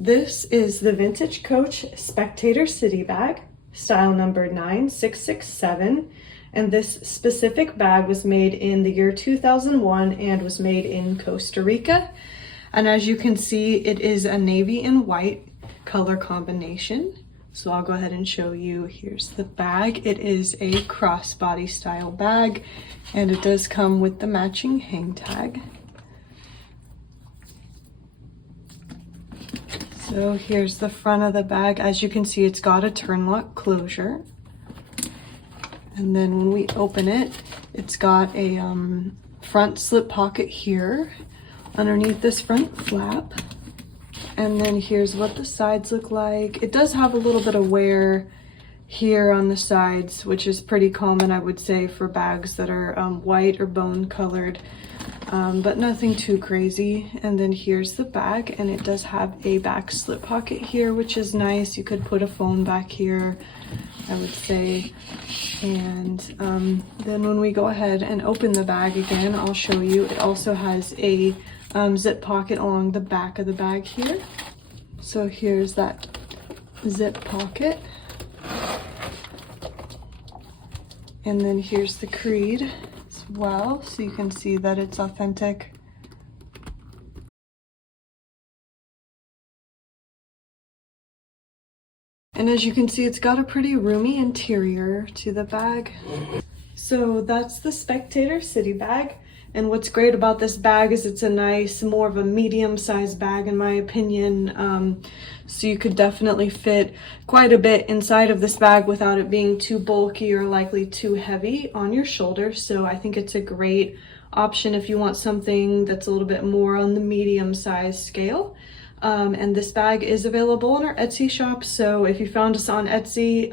This is the Vintage Coach Spectator City Bag, style number 9667, and this specific bag was made in the year 2001 and was made in Costa Rica. And as you can see, it is a navy and white color combination. So I'll go ahead and show you. Here's the bag. It is a crossbody style bag, and it does come with the matching hang tag. So here's the front of the bag. As you can see, it's got a turn lock closure. And then when we open it, it's got a front slip pocket here underneath this front flap. And then here's what the sides look like. It does have a little bit of wear here on the sides, which is pretty common, I would say, for bags that are white or bone colored. But nothing too crazy. And then here's the bag, and it does have a back slip pocket here, which is nice. You could put a phone back here, I would say. And then when we go ahead and open the bag again, I'll show you. It also has a zip pocket along the back of the bag here. So here's that zip pocket. And then here's the creed as well, so you can see that it's authentic. And as you can see, it's got a pretty roomy interior to the bag. So that's the Spectator City Bag. And what's great about this bag is it's a nice, more of a medium-sized bag in my opinion. So you could definitely fit quite a bit inside of this bag without it being too bulky or likely too heavy on your shoulders. So I think it's a great option if you want something that's a little bit more on the medium-sized scale. And this bag is available on our Etsy shop. So if you found us on Etsy,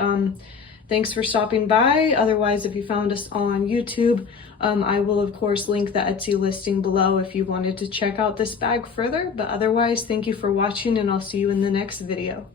thanks for stopping by. Otherwise, if you found us on YouTube, I will of course link the Etsy listing below if you wanted to check out this bag further. But otherwise, thank you for watching, and I'll see you in the next video.